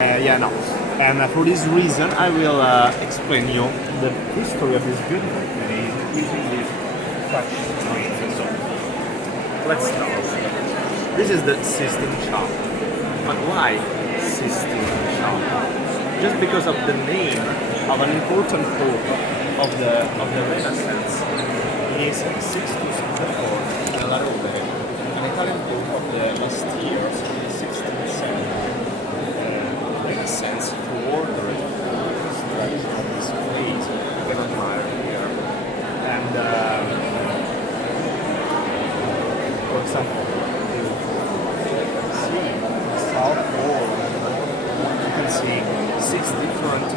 Yeah, no. And for this reason, I will explain you the history of this beautiful place using this touch screen. So, let's start. This is the Sistine Chapel. But why Sistine Chapel? Just because of the name of an important pope of the Renaissance. He is Sixtus IV della Rovere, an Italian pope of the last years of the 16th century. Sense to order it stretch of this place you can admire here. And for example, you see the south wall, you can see six different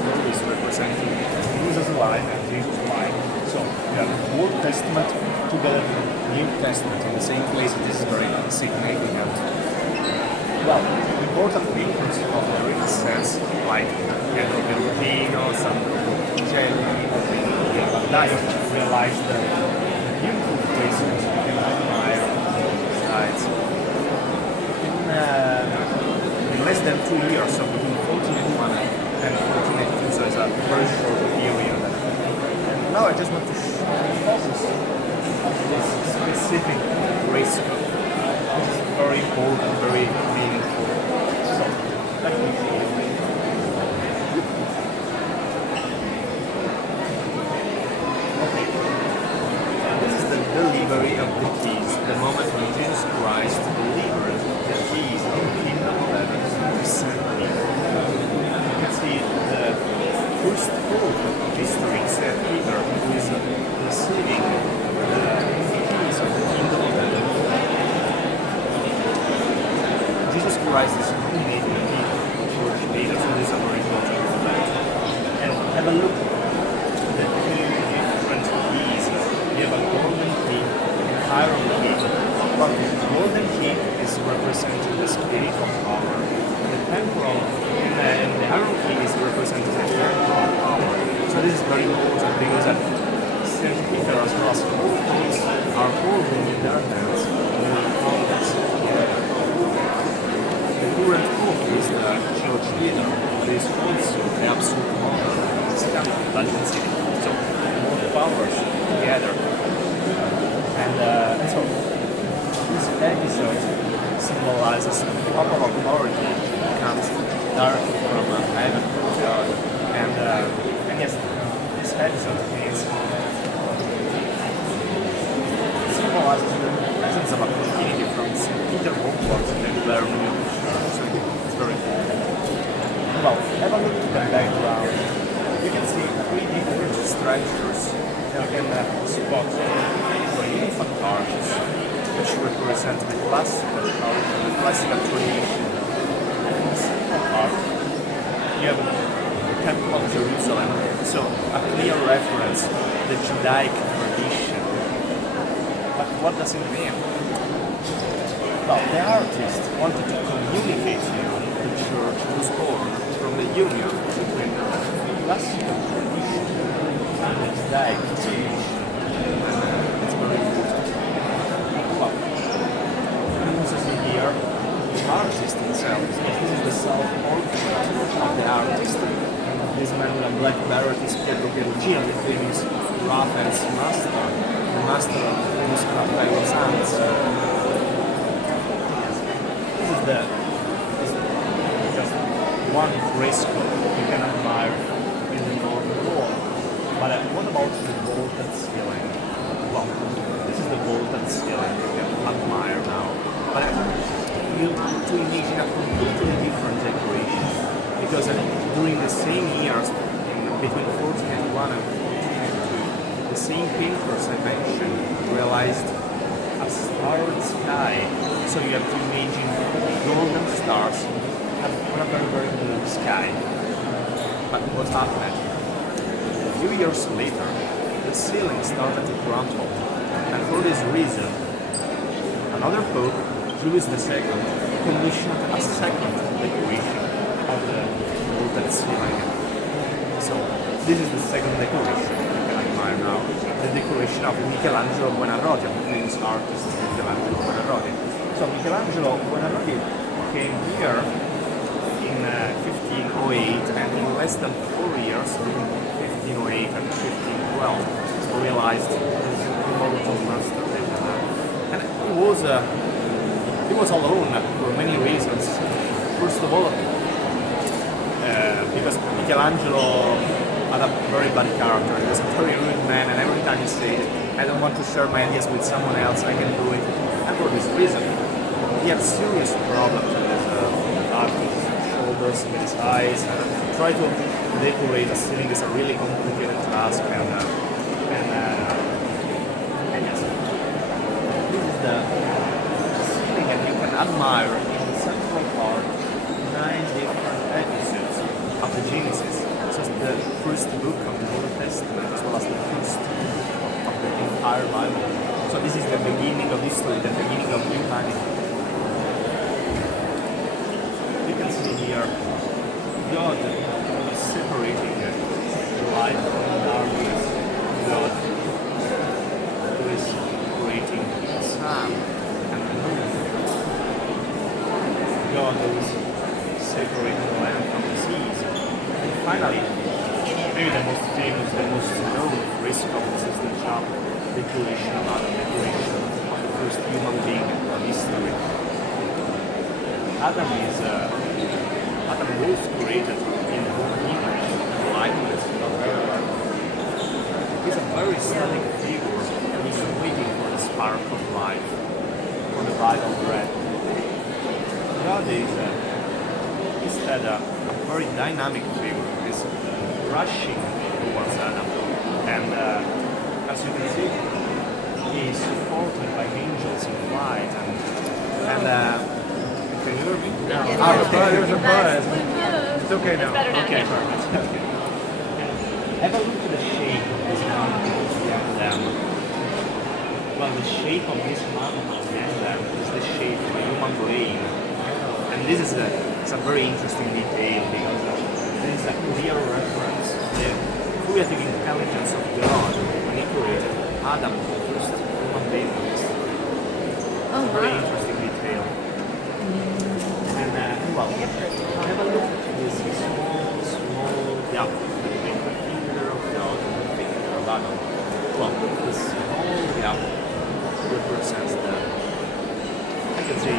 stories representing Jesus' life and Jesus' life. So you have the Old Testament together with the New Testament in the same place. This is very significant. Well, important painters of the Renaissance, like Pietro Perugino, Sandro Botticelli, Van Dyck, realized that the beautiful places you can admire on both sides. In less than 2 years, so between 1481 and 1482, so it's a very short period. And now I just want to focus on this specific fresco, which is very important, very meaningful. So, let me show you. Okay. This is the delivery of the keys, the moment when Jesus Christ delivered the keys of the kingdom of heaven to Saint Peter. You can see the first pope of history, Saint Peter, who is receiving the keys of the kingdom of heaven. Jesus Christ is nominated to be church leader, so this is a very important event. And have a look at the three different keys. You have a golden key, an iron key. But the golden key is representing the spiritual power. The temporal and the iron key is representing the temporal power. So this is very important because Saint Peter as well as all popes are holding in their hands the powers together. The current pope is the church leader, but is also the absolute monarch of this Vatican City. So both powers together. And so this episode symbolizes papal authority that comes directly from heaven to earth. And yes, this episode means symbolizes the presence of a continuity from St. Peter onwards and then learning. So it's very important. Well, have a look at the background. You can see three different structures. You can spot the infant arches, which represent the classical culture, the classical tradition. And in the central part, you have the Temple of Jerusalem. So a clear reference to the Judaic tradition. But what does it mean? Well, the artist wanted to communicate here the church was born from the union between the classical tradition and the Judaic tradition. It's very important. Well, you also see here the artist himself. This is the self-portrait of the artist. This man with a black beret is Pietro Perugino, the famous Raphael's master, the master of the famous Raphael Sanz. This is just one fresco you can admire in the north wall. But what about the vaulted ceiling? Well, this is the vaulted ceiling you can admire now. But you have to imagine a completely different decoration. Because during the same years, between 1481 and 1482, the same painters I mentioned realized a starred sky. So you have to imagine golden stars on a very, very blue sky. But what happened? A few years later, the ceiling started to crumble. And for this reason, another pope, Julius II, commissioned a second decoration of the vaulted ceiling. So this is the second decoration you can admire now. The decoration of Michelangelo Buonarroti, the famous artist Michelangelo Buonarroti. So Michelangelo Buonarroti came here in 1508, and in less than 4 years, in 1508 and 1512, realized his immortal masterpiece. And he was alone for many reasons. First of all, because Michelangelo had a very bad character. He was a very rude man, and every time he said, "I don't want to share my ideas with someone else, I can do it." And for this reason, he had serious problems with his arms, shoulders, with his eyes. Try to decorate a ceiling is a really complicated task, and yes, this is the ceiling, and you can admire in the central part 9 different episodes of the Genesis, just the first book of the Old Testament, as well as the first of the entire Bible. So this is the beginning of history, the beginning of humanity. You can see here, God is separating the light from darkness. God who is creating the sun and the moon. God who is separating the land from the seas. And finally, maybe the most famous, the most known fresco is the chapel, the creation of Adam, the creation of the first human being in history. Adam was created in the image and likeness of God. He's a very static figure, and he's waiting for the spark of life, for the vital breath. God is instead a very dynamic figure. He's rushing towards Adam, and as you can see, he is supported by angels in flight, and can you hear me? Yeah. There's a buzz. It's okay now. It's better now, Okay, yeah. perfect. Okay. Have a look at the shape of this mountain emblem. Well, the shape of this mountain emblem is the shape of a human brain. And this is it's a very interesting detail because this is a clear reference to the creative intelligence of God when he created Adam, the first human being in history. Oh, Very wow. interesting detail. And well, have a look at this small gap between the finger of God and the finger of Adam. Well, this small gap represents I can say,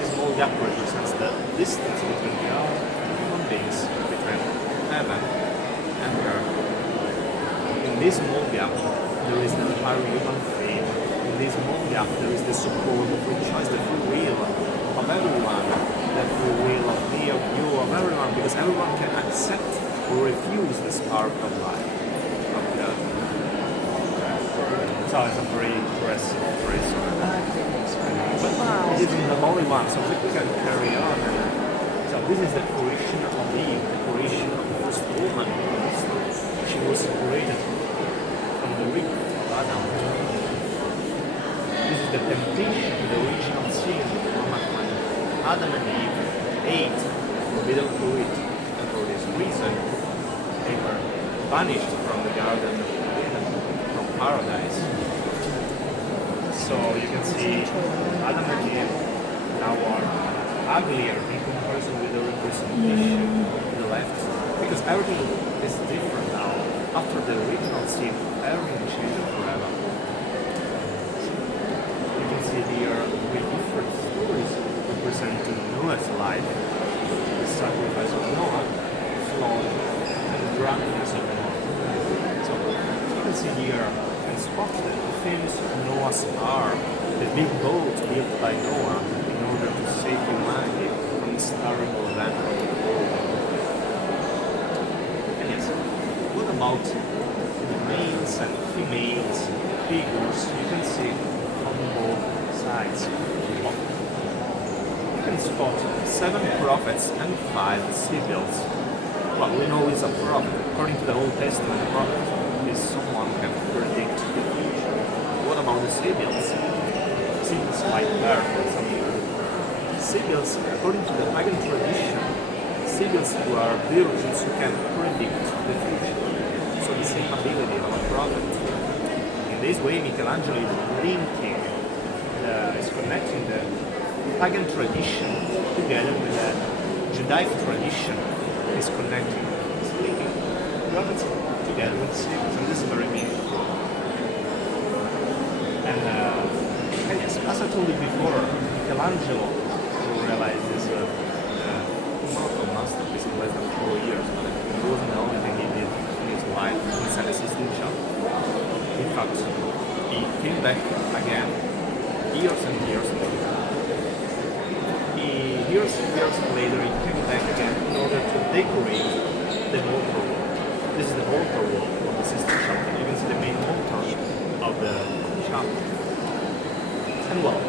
this small gap represents the distance between God and human beings, between heaven and earth. In this small gap, there is the entire human fate. In this small gap, there is the support, the free choice, the free will of everyone, the free will of me, of you, of everyone, because everyone can accept or refuse the spark of life of God. So it's a very impressive phrase. But it isn't the only one, so we can carry on. So this is the creation of Eve, the creation of the first woman. She was created from the rib of Adam. This is the temptation, the original sin of mankind. Adam and Eve ate forbidden fruit, and for this reason they were banished from the Garden of Eden, from paradise. So you can see Adam and Eve now are uglier in comparison with the representation on the left, because everything is different now. After the original sin, everything changed forever. You can see here with different stories representing Noah's life, the sacrifice of Noah, flood, and the drunkenness of Noah. So you can see here and spot the famous Noah's Ark, the big boat built by Noah in order to save humanity from this terrible event of the world. And yes, what about the males and females figures you can see on both sides? You can spot 7 prophets and 5 sibyls. Well, we know he's a prophet. According to the Old Testament, a prophet is someone who can predict the future. What about the sibyls? Sibyls like her, for example. Sibyls, according to the pagan tradition, sibyls who are virgins who can predict the future. So the same ability of a prophet. In this way, Michelangelo is linking, is connecting the pagan tradition together with the Judaic tradition is connecting, linking prophets together with sequels, and this is very meaningful. And yes, as I told you before, Michelangelo realized this remarkable masterpiece in less than 4 years, but it wasn't the only thing he did in his life inside the Sistine Chapel. In fact, he came back again years and years later. Years later, he came back again in order to decorate the altar wall. This is the altar wall of the Sistine Chapel. You can see the main altar of the chapel. And well,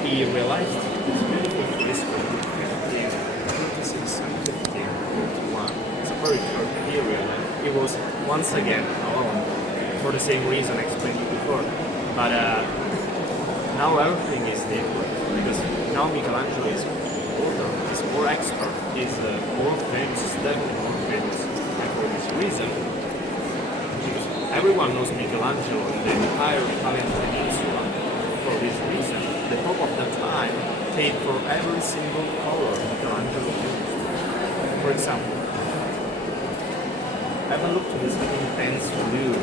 he realized this beautiful fresco in 1536 and 1541. It's a very short period, and he was once again alone for the same reason I explained to you before. But now everything is different because now Michelangelo is older, is more expert, is more famous, definitely more famous, and for this reason, everyone knows Michelangelo in the entire Italian peninsula. For this reason, the Pope of that time paid for every single color Michelangelo used. For example, have a look to this intense blue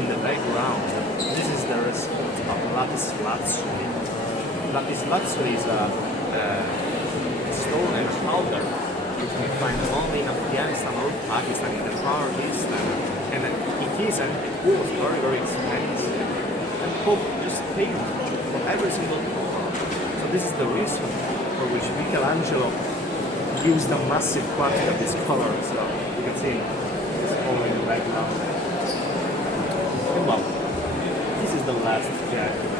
in the background. This is the result of lapis lazuli. Lapis lazuli is a stone and powder you can find only in Afghanistan or Pakistan in the Far East, and it is and it was very, very expensive. And Pope just paid for every single color. So this is the reason for which Michelangelo used a massive quantity of this color. So you can see this color in the background. And well, this is the last jacket.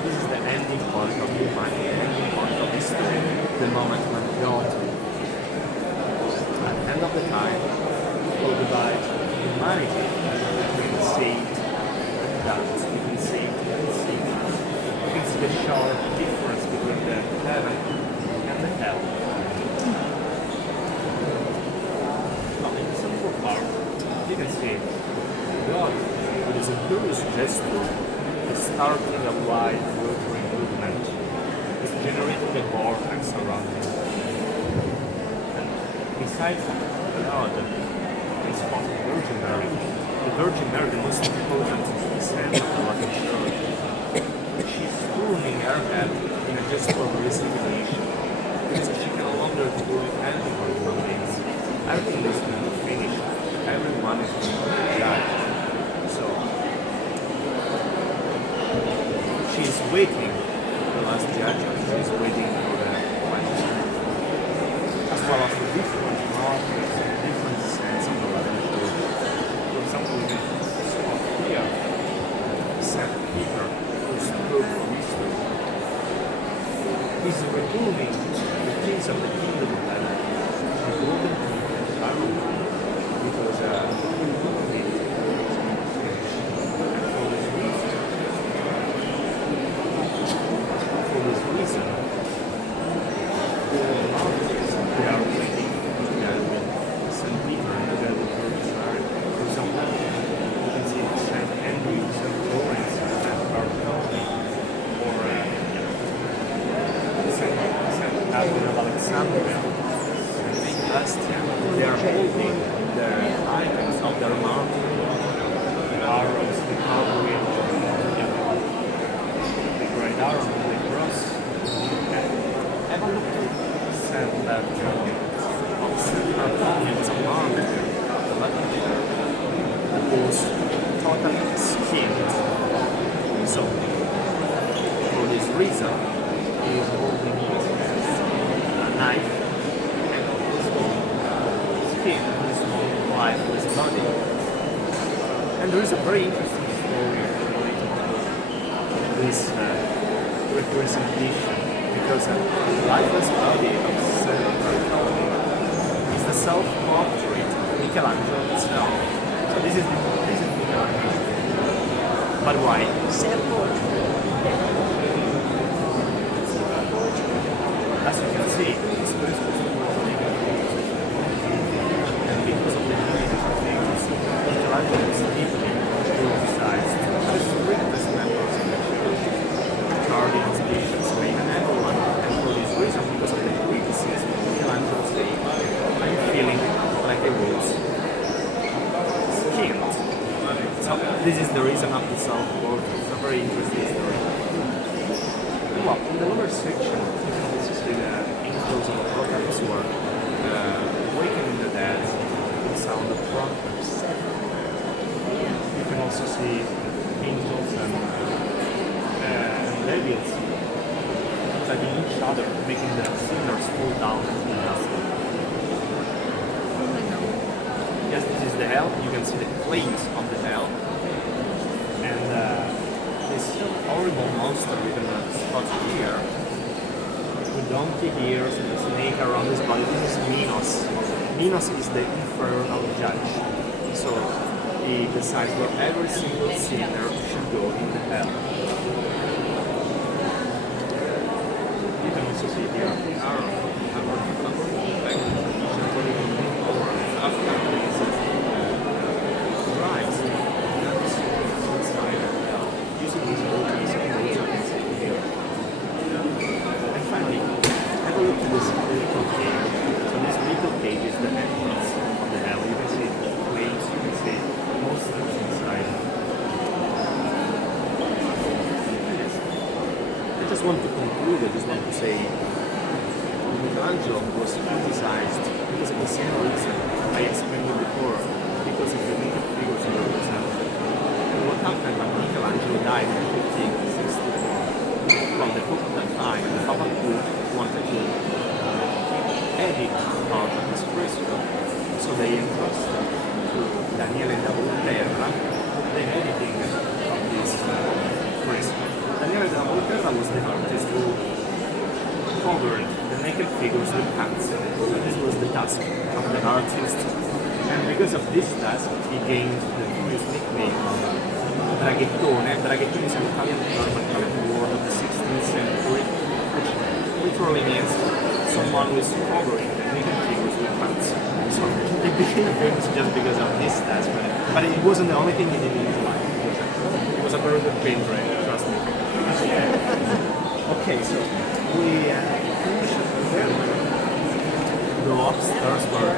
This is the ending point of humanity, the ending point of history, the moment when God, at the end of the time, will divide humanity between saved and damned, between saved and saved. You can see the sharp difference between the heaven and the hell. Now, in the central part, you can see God, with his imperious gesture, is starting a wide rotary movement. It's generating a vortex around him. And beside God is found the Virgin Mary. The Virgin Mary, the most important saint of the Latin Church. She's turning her head in a gesture of resignation because she can no longer do anything for human beings. Everything is going to finish. Everyone is going to be judged. So she's waiting for the last judgment. She's waiting for the final judgment. As well as the different markers and different sense of the Latin Church. For example, we can see here Saint Peter, who spoke for history. He's removing the things of the kingdom of heaven, the golden kingdom and the iron kingdom, because for this reason, all mountains, they are waiting together with St. Peter and together with Virgin Mary. For example, you can see St. Andrew, St. Lawrence, St. Bartholomew, or St. Catherine of Alexandria, St. Sebastian. They are holding the icons of their mountain, the arrows, the cavalry, the great arrow, the cross. Have a look at St. Bartholomew. St. Bartholomew was a monk of the Latin Church who was totally skinned. So, for this reason, he is holding a knife and his own skin, his own lifeless body. And there is a very interesting story related to this representation, because the lifeless body of St. Bartholomew is the self-portrait of Michelangelo himself. So this is Michelangelo. But why? Self-portrait. As you can see, this fresco is full of living things. And because of the living things, Michelangelo is deeply politicized. But it's the greatest members of the church, guardians this is the reason of the South Pole. It's a very interesting story. Well, in the lower section, you can also see the angels of apocalypse who are awakening the dead with the sound of trumpets. You can also see angels and devils fighting each other, making the sinners fall down into the hell. Yes, this is the hell. You can see the flames of the hell. And this horrible monster with a spot here, with donkey ears and a snake around his body. This is Minos. Minos is the infernal judge. So he decides where every single sinner should go in the hell. You can also see here I want to conclude, I just want to say Michelangelo was criticized because of the same reason I explained it before, because of the naked figures in the example. And what happened when Michelangelo died in 1564? Well, the Pope at that time, the Papal Court, wanted to edit part of his fresco, so they entrusted to Daniele da Volterra the editing of this fresco. Daniele da Volterra was the artist who covered the naked figures with hands. So this was the task of the artist. And because of this task, he gained the curious nickname of Draghettone. Draghettone is an Italian term, an Italian word of the 16th century, which literally means someone who is covering the naked figures with hands. So he became famous just because of this task. But it wasn't the only thing he did in his life. He was a very good painter, trust me. Okay, so we finish the upstairs where